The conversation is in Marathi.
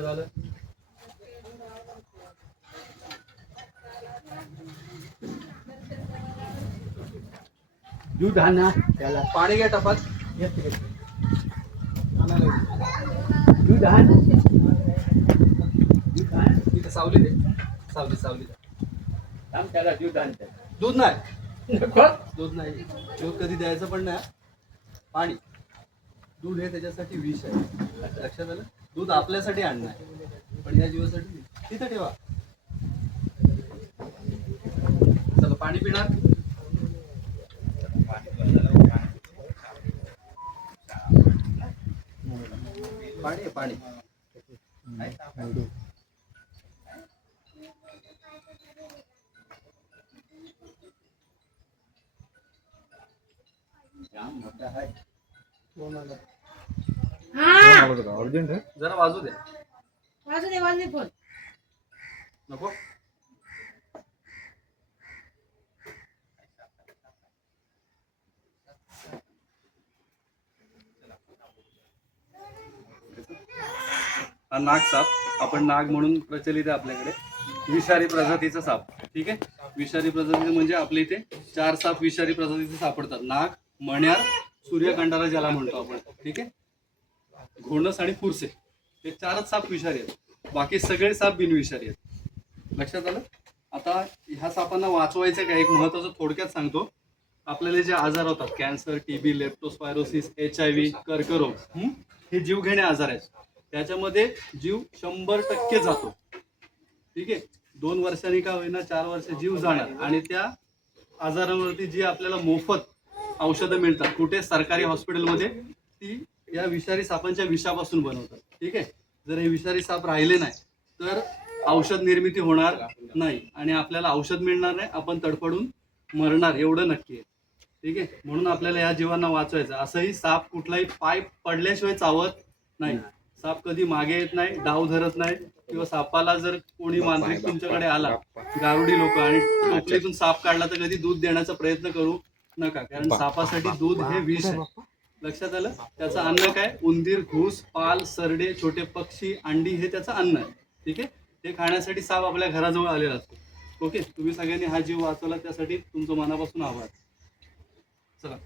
झालं. दूध आण ना त्याला. पाणी घ्या टपात. दूध आण. तिथे सावली दे. सावली थांब त्याला दूध आण. दूध नाही. दूध नाही. दूध कधी द्यायचं पण नाही. पाणी. दूध हे त्याच्यासाठी विष आहे. लक्षात आलं. दूध आपल्यासाठी आणणं आहे पण या जीवासाठी तिथे ठेवा. चला पाणी पिणार. पाणी पाणी मोठा आहे. अर्जंट आहे जरा वाजू दे. वाजू फोन नको. हा नाग साप. आपण नाग म्हणून प्रचलित आहे आपल्याकडे. विषारी प्रजातीचा साप. ठीक आहे. विषारी प्रजाती म्हणजे आपल्या इथे 4 साप विषारी प्रजातीचे सापडतात. नाग, मण्यार, सूर्यकांडाला ज्याला म्हणतो आपण. ठीक आहे. घोणस आणि फुरसे हे 4च साप विषारी आहेत. बाकी सगळे साप बिनविषारी आहेत. लक्षात आलं. आता ह्या सापांना वाचवायचं काय एक महत्वाचं थोडक्यात सांगतो. आपल्याला जे आजार होतात कॅन्सर, टीबी, लेप्टोस्पायरोसिस, HIV, कर्करोग हे जीवघेणे आजार आहेत. त्याच्यामध्ये जीव 100% जातो. ठीक आहे. 2 वर्षांनी का होईना 4 वर्ष जीव जाणार आणि त्या आजारावरती जी आपल्याला मोफत औषधं मिळतात कुठे सरकारी हॉस्पिटलमध्ये ती या विषारी सापांच्या विषापासून बनवतात. ठीक आहे. जर हे विषारी साप राहिले नाही तर औषध निर्मिती होणार नाही आणि आपल्याला औषध मिळणार नाही. आपण तडफडून मरणार एवढं नक्की आहे. ठीक आहे. म्हणून आपल्याला या जीवांना वाचवायचं. असंही साप कुठलाही पाय पडल्याशिवाय चावत नाही. साप कधी मागे येत नाही, डाव धरत नाही किंवा सापाला जर कोणी मांत्रिक तुमच्याकडे आला, गारुडी लोक आणि टोपलीतून साप काढला तर कधी दूध देण्याचा प्रयत्न करू नका. कारण सापासाठी दूध हे विष आहे. लक्षात आलं. त्याचं अन्न काय? उंदीर, घूस, पाल, सरडे, छोटे पक्षी, अंडी हे त्याचं अन्न आहे. ठीक आहे. ते खाण्यासाठी साप आपल्या घराजवळ आलेला असतो. ओके. तुम्ही सगळ्यांनी हा जीव वाचवला त्यासाठी तुमचं मनापासून आभार. चला.